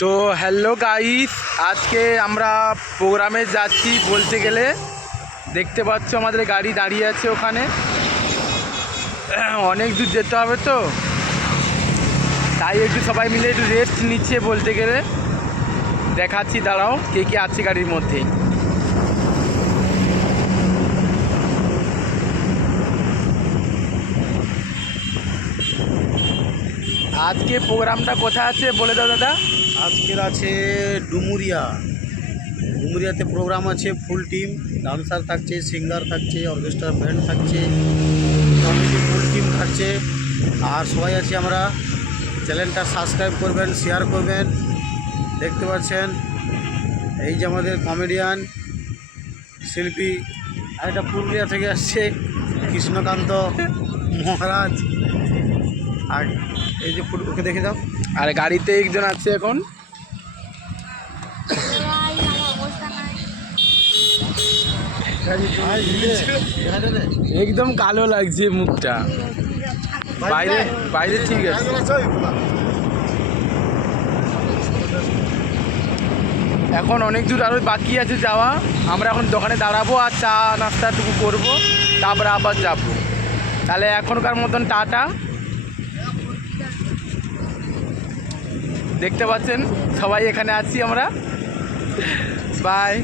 তো hello guys, আজকে আমরা প্রোগ্রামে যাচ্ছি। বলতে গেলে দেখতে পাচ্ছ আমাদের গাড়ি দাঁড়িয়ে আছে ওখানে। অনেক দূর যেতে হবে, তো তাই একটু সবাই মিলে একটু রেস্ট নিচ্ছে। বলতে গেলে দেখাচ্ছি, দাঁড়াও কে কে আছে গাড়ির মধ্যে। আজকে প্রোগ্রামটা কোথায় আছে বলে দাও দাদা। আজকের আছে ডুমুরিয়াতে প্রোগ্রাম আছে। ফুল টিম ডান্সার থাকছে, সিঙ্গার থাকছে, অর্কেস্ট্রা ব্যান্ড থাকছে, কমেডি ফুল টিম থাকছে। আর সবাই আছি আমরা। চ্যানেলটা সাবস্ক্রাইব করবেন, শেয়ার করবেন। দেখতে পাচ্ছেন এই যে আমাদের কমেডিয়ান শিল্পী, আর এটা পুরুলিয়া থেকে আসছে কৃষ্ণকান্ত মহারাজ। আর এই যে ওকে দেখে দাও। আর গাড়িতে একজন আছে এখন। একদম কালো লাগছে মুখটা, বাইরে বাইরে ঠিক আছে। এখন অনেক দূর আরও বাকি আছে যাওয়া। আমরা এখন দোকানে দাঁড়াবো আর চা নাস্তাটুকু করবো, তারপরে আবার যাবো। তাহলে এখনকার মতন টাটা। দেখতে পাচ্ছেন সবাই এখানে আছি আমরা। বাই।